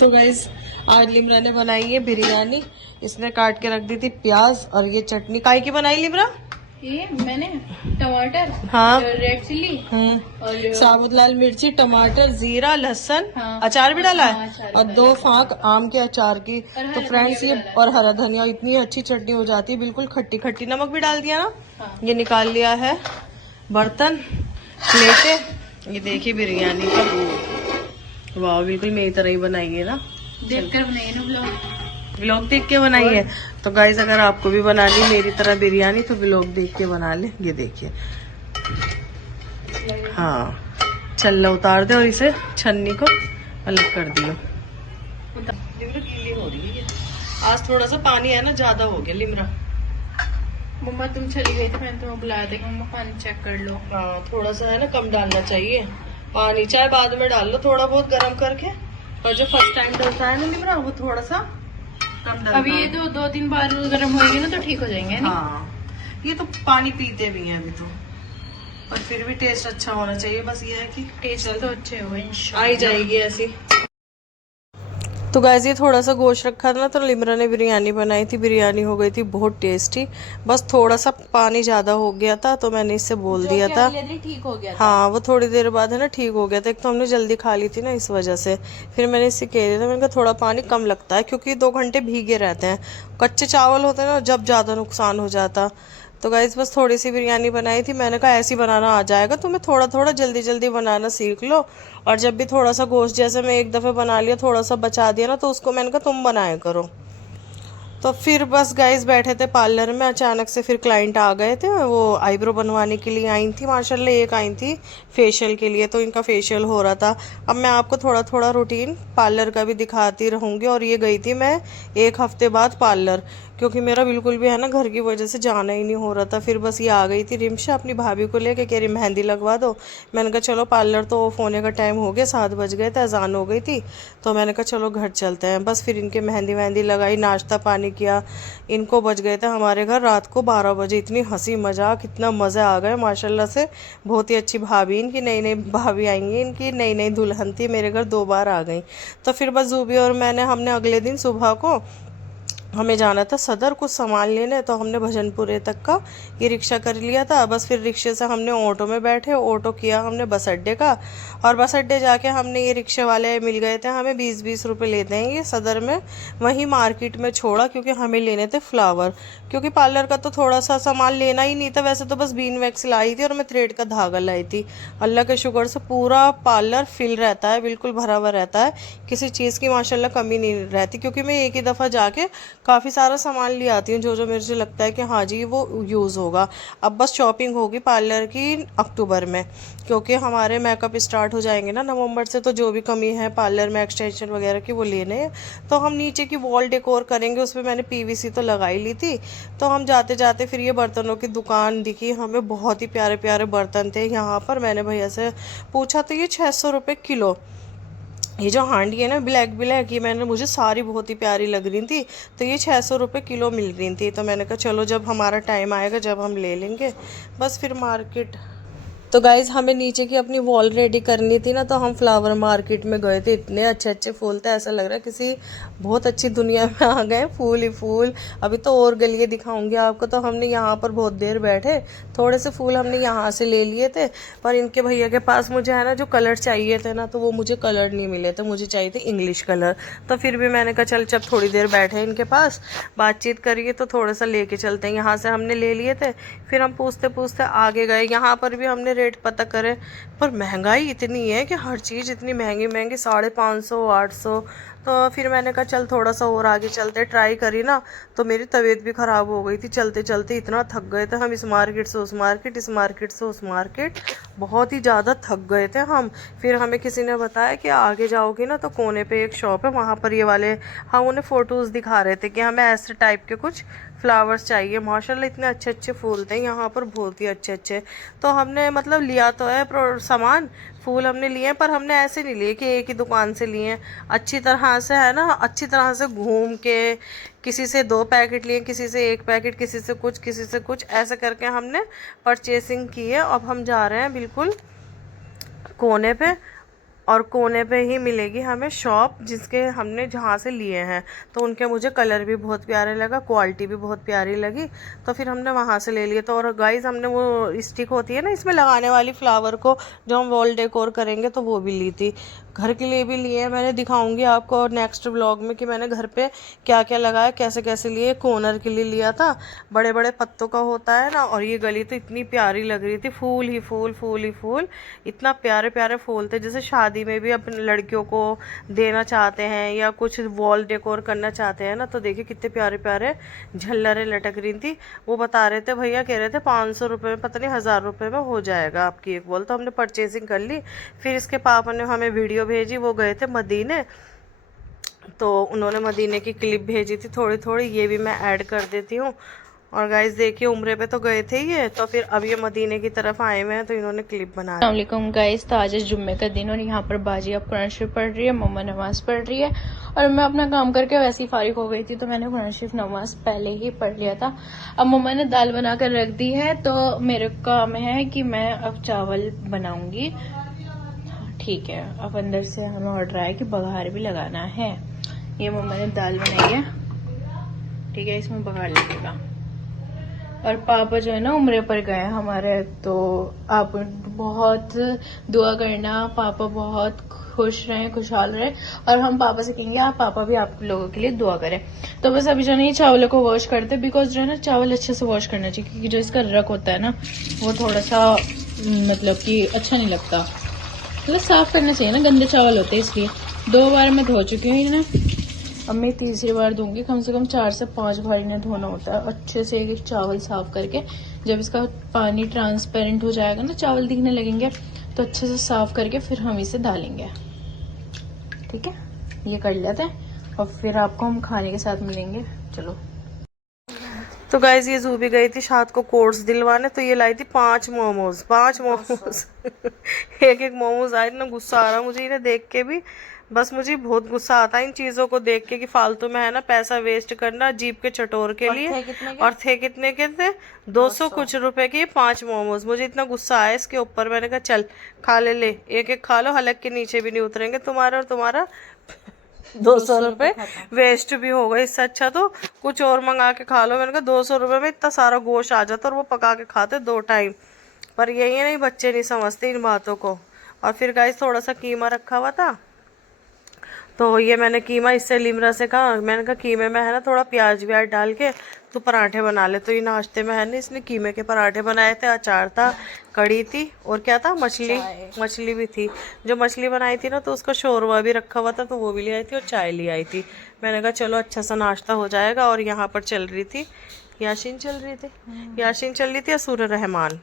तो गाइस आज लिमरा ने बनाई है बिरयानी। इसने काट के रख दी थी प्याज और ये चटनी। काय की बनाई लिमरा? ये मैंने टमाटर, हाँ, रेड चिल्ली और साबुत लाल मिर्ची, टमाटर, जीरा, लहसुन, हाँ, अचार भी डाला हाँ, है अचार और भी 2 डाला फाँक आम के अचार की। और तो हरा फ्रेंड्स धनिया ये भी डाला और हरा धनिया, इतनी अच्छी चटनी हो जाती है, बिल्कुल खट्टी खट्टी। नमक भी डाल दिया ना। हाँ। ये निकाल लिया है बर्तन, प्लेटें। ये देखिए बिरयानी का, वाह बिल्कुल मेरी तरह ही बनाई है ना। देखकर बनाइए ना व्लॉग देख के बनाई है। तो गाइस अगर आपको भी बनानी मेरी तरह बिरयानी तो व्लॉग देख के बना ले। ये देखिए, हाँ चल्ला उतार दे और इसे छन्नी को अलग कर दियो। लिमरा गीली हो रही है आज, थोड़ा सा पानी है ना, ज्यादा हो गया लिमरा। मम्मा तुम चली गई थी, मैंने तुम्हें बुलाया था कि मम्मा पानी चेक कर लो। हाँ थोड़ा सा है ना कम डालना चाहिए पानी, चाहे बाद में डाल लो थोड़ा बहुत गर्म करके, पर जो फर्स्ट टाइम डलता है ना लिमरा वो थोड़ा सा कम डलता है। अभी ये तो 2-3 बार गर्म होएंगे ना तो ठीक हो जाएंगे नहीं? हाँ ये तो पानी पीते भी हैं अभी तो, पर फिर भी टेस्ट अच्छा होना चाहिए। बस ये है कि टेस्ट तो अच्छे हो आ ही जाएगी ऐसी। तो गाइस ये थोड़ा सा गोश्त रखा था ना, तो लिमरा ने बिरयानी बनाई थी। बिरयानी हो गई थी बहुत टेस्टी, बस थोड़ा सा पानी ज़्यादा हो गया था तो मैंने इससे बोल दिया था। ठीक हो गया था। हाँ वो थोड़ी देर बाद है ना ठीक हो गया था। एक तो हमने जल्दी खा ली थी ना इस वजह से, फिर मैंने इससे कह दिया था, मैंने कहा थोड़ा पानी कम लगता है क्योंकि 2 घंटे भीगे रहते हैं। कच्चे चावल होते हैं ना, जब ज़्यादा नुकसान हो जाता। तो गाइस बस थोड़ी सी बिरयानी बनाई थी। मैंने कहा ऐसी बनाना आ जाएगा, तुम्हें थोड़ा थोड़ा जल्दी जल्दी बनाना सीख लो। और जब भी थोड़ा सा गोश्त जैसे मैं एक दफ़े बना लिया, थोड़ा सा बचा दिया ना, तो उसको मैंने कहा तुम बनाया करो। तो फिर बस गाइस बैठे थे पार्लर में, अचानक से फिर क्लाइंट आ गए थे। वो आईब्रो बनवाने के लिए आई थी, माशाल्लाह एक आई थी फेशियल के लिए, तो इनका फेशियल हो रहा था। अब मैं आपको थोड़ा थोड़ा रूटीन पार्लर का भी दिखाती रहूँगी। और ये गई थी मैं 1 हफ्ते बाद पार्लर, क्योंकि मेरा बिल्कुल भी है ना घर की वजह से जाना ही नहीं हो रहा था। फिर बस ये आ गई थी रिमशा अपनी भाभी को लेके, कह रही मेहंदी लगवा दो। मैंने कहा चलो पार्लर तो ऑफ होने का टाइम हो गया, 7 बज गए थे, अजान हो गई थी। तो मैंने कहा चलो घर चलते हैं। बस फिर इनके मेहंदी वहंदी लगाई, नाश्ता पानी किया। इनको बज गए थे हमारे घर रात को 12 बजे। इतनी हंसी मजाक, इतना मज़ा आ गया माशाल्लाह से। बहुत ही अच्छी भाभी इनकी, नई नई भाभी आएंगी, इनकी नई नई दुल्हन थी, मेरे घर 2 बार आ गई। तो फिर बस जूबी और मैंने हमने अगले दिन सुबह को हमें जाना था सदर कुछ सामान लेने, तो हमने भजनपुरे तक का ये रिक्शा कर लिया था। बस फिर रिक्शे से हमने ऑटो में बैठे, ऑटो किया हमने बस अड्डे का। और बस अड्डे जाके हमने ये रिक्शे वाले मिल गए थे, हमें 20-20 रुपये लेते हैं ये सदर में। वहीं मार्केट में छोड़ा क्योंकि हमें लेने थे फ्लावर, क्योंकि पार्लर का तो थोड़ा सा सामान लेना ही नहीं था। वैसे तो बस बीन वैक्स लाई थी और मैं थ्रेड का धागा लाई थी। अल्लाह के शुक्र से पूरा पार्लर फिल रहता है, बिल्कुल भरा हुआ रहता है, किसी चीज़ की माशाल्लाह कमी नहीं रहती। क्योंकि मैं एक ही दफ़ा जाके काफ़ी सारा सामान ले आती हूँ जो जो मेरे से लगता है कि हाँ जी वो यूज़ होगा। अब बस शॉपिंग होगी पार्लर की अक्टूबर में, क्योंकि हमारे मेकअप स्टार्ट हो जाएंगे ना नवंबर से। तो जो भी कमी है पार्लर में एक्सटेंशन वगैरह की वो लेने हैं। तो हम नीचे की वॉल डेकोर करेंगे, उसमें मैंने पीवीसी तो लगाई ली थी। तो हम जाते जाते फिर ये बर्तनों की दुकान दिखी हमें, बहुत ही प्यारे प्यारे बर्तन थे यहाँ पर। मैंने भैया से पूछा तो ये 600 रुपये किलो। ये जो हांडी है ना ब्लैक ब्लैक, ये मैंने मुझे सारी बहुत ही प्यारी लग रही थी, तो ये 600 रुपये किलो मिल रही थी। तो मैंने कहा चलो जब हमारा टाइम आएगा जब हम ले लेंगे। बस फिर मार्केट, तो गाइज हमें नीचे की अपनी वॉल रेडी करनी थी ना, तो हम फ्लावर मार्केट में गए थे। इतने अच्छे अच्छे फूल थे, ऐसा लग रहा है किसी बहुत अच्छी दुनिया में आ गए, फूल ही फूल। अभी तो और गलियाँ दिखाऊंगी आपको। तो हमने यहाँ पर बहुत देर बैठे, थोड़े से फूल हमने यहाँ से ले लिए थे। पर इनके भैया के पास मुझे है ना जो कलर चाहिए थे ना, तो वो मुझे कलर नहीं मिले थे, मुझे चाहिए थे इंग्लिश कलर। तो फिर भी मैंने कहा चल जब थोड़ी देर बैठे इनके पास बातचीत करिए तो थोड़ा सा लेके चलते हैं। यहाँ से हमने ले लिए थे, फिर हम पूछते पूछते आगे गए। यहाँ पर भी हमने रेट पता करे, पर महंगाई इतनी है कि हर चीज़ इतनी महंगी महंगी, 550 800। तो फिर मैंने कहा चल थोड़ा सा और आगे चलते, ट्राई करी ना तो मेरी तबीयत भी ख़राब हो गई थी। चलते चलते इतना थक गए थे हम, इस मार्केट से उस मार्केट, इस मार्केट से उस मार्केट, बहुत ही ज़्यादा थक गए थे हम। फिर हमें किसी ने बताया कि आगे जाओगी ना तो कोने पे एक शॉप है, वहाँ पर ये वाले हम उन्हें फ़ोटोज़ दिखा रहे थे कि हमें ऐसे टाइप के कुछ फ्लावर्स चाहिए। माशाल्लाह इतने अच्छे अच्छे फूल थे यहाँ पर, बहुत ही अच्छे अच्छे। तो हमने मतलब लिया तो है सामान, फूल हमने लिए, पर हमने ऐसे नहीं लिए कि एक ही दुकान से लिए। अच्छी तरह से है ना, अच्छी तरह से घूम के, किसी से 2 पैकेट लिए, किसी से 1 पैकेट, किसी से कुछ, किसी से कुछ, ऐसे करके हमने परचेसिंग की है। अब हम जा रहे हैं बिल्कुल कोने पे। और कोने पे ही मिलेगी हमें शॉप जिसके हमने जहाँ से लिए हैं। तो उनके मुझे कलर भी बहुत प्यारे लगा, क्वालिटी भी बहुत प्यारी लगी, तो फिर हमने वहाँ से ले लिए। तो और गाइस हमने वो स्टिक होती है ना इसमें लगाने वाली फ्लावर को, जो हम वॉल डेकोर करेंगे, तो वो भी ली थी। घर के लिए भी लिए हैं, मैंने दिखाऊंगी आपको नेक्स्ट व्लॉग में कि मैंने घर पे क्या क्या लगाया, कैसे कैसे लिए। कॉर्नर के लिए लिया था, बड़े बड़े पत्तों का होता है ना, और ये गली तो इतनी प्यारी लग रही थी, फूल ही फूल, फूल ही फूल, इतना प्यारे प्यारे फूल थे। जैसे शादी में भी अपने लड़कियों को देना चाहते हैं या कुछ वॉल डेकोर करना चाहते हैं ना, तो देखिए कितने प्यारे प्यारे झल्लरें लटक रही थी। वो बता रहे थे, भैया कह रहे थे 500 रुपये में, पता नहीं 1000 रुपये में हो जाएगा आपकी एक वॉल। तो हमने परचेजिंग कर ली। फिर इसके पापा ने हमें वीडियो भेजी, वो गए थे मदीने, तो उन्होंने मदीने की क्लिप भेजी थी थोड़ी थोड़ी, ये भी मैं ऐड कर देती हूँ। और गाइस देखिए उम्रे पे तो गए थे ये, तो फिर अब ये मदीने की तरफ आए हुए हैं, तो इन्होंने क्लिप बना दी। अस्सलामुअलैकुम गाइस, तो आज जुम्मे का दिन और यहाँ पर बाजी अब कुरान शरीफ पढ़ रही है, मम्मा नमाज पढ़ रही है और मैं अपना काम करके वैसे ही फारिग हो गई थी, तो मैंने कुरान शरीफ नमाज पहले ही पढ़ लिया था। अब मम्मा ने दाल बना कर रख दी है, तो मेरे काम है कि मैं अब चावल बनाऊंगी। ठीक है, अब अंदर से हमें ऑर्डर आया कि बघार भी लगाना है। ये मम्मा ने दाल बनाई है, ठीक है, इसमें बघार लगेगा। और पापा जो है ना उम्रे पर गए हमारे, तो आप बहुत दुआ करना, पापा बहुत खुश रहे, खुशहाल रहे, और हम पापा से कहेंगे आप पापा भी आप लोगों के लिए दुआ करें। तो बस अभी जो नहीं चावलों को वॉश करते, बिकॉज जो है ना चावल अच्छे से वॉश करना चाहिए, क्योंकि जो इसका रक होता है ना वो थोड़ा सा मतलब कि अच्छा नहीं लगता, मतलब साफ करना चाहिए ना, गंदे चावल होते हैं, इसलिए 2 बार मैं धो चुकी हूँ इन्हें, अब मैं तीसरी बार दूंगी। कम से कम 4 से 5 बार इन्हें धोना होता है अच्छे से, एक चावल साफ करके। जब इसका पानी ट्रांसपेरेंट हो जाएगा ना, चावल दिखने लगेंगे, तो अच्छे से साफ करके फिर हम इसे डालेंगे। ठीक है, ये कर लेते हैं और फिर आपको हम खाने के साथ मिलेंगे। चलो। तो गाइज ये जूबी गई थी शाद को कोर्स दिलवाने, तो ये लाई थी 5 मोमोज, 5 मोमोज एक एक मोमोज आए, इतना गुस्सा आ रहा मुझे इन्हें देख के भी। बस मुझे बहुत गुस्सा आता है इन चीजों को देख के कि फालतू में है ना पैसा वेस्ट करना जीप के चटोर के लिए। और थे कितने के थे? 200 कुछ रुपए के 5 मोमोज। मुझे इतना गुस्सा आया इसके ऊपर, मैंने कहा चल खा ले, एक एक खा लो, हलक के नीचे भी नहीं उतरेंगे तुम्हारे, और तुम्हारा 200 रुपये वेस्ट भी होगा। इससे अच्छा तो कुछ और मंगा के खा लो। मैंने कहा 200 रुपये में इतना सारा गोश्त आ जाता, और वो पका के खाते 2 टाइम। पर यही नहीं, बच्चे नहीं समझते इन बातों को। और फिर गाइस थोड़ा सा कीमा रखा हुआ था, तो ये मैंने कीमा इससे लिमरा से कहा, मैंने कहा कीमे में है ना थोड़ा प्याज व्याज डाल के तो पराठे बना ले। तो ये नाश्ते में है ना इसने कीमे के पराठे बनाए थे, अचार था, कड़ी थी, और क्या था, मछली भी थी। जो मछली बनाई थी ना, तो उसका शोरवा भी रखा हुआ था, तो वो भी ले आई थी, और चाय ले आई थी। मैंने कहा चलो अच्छा सा नाश्ता हो जाएगा। और यहाँ पर चल रही थी याशीन, चल रही थी या सूर्य रहमान।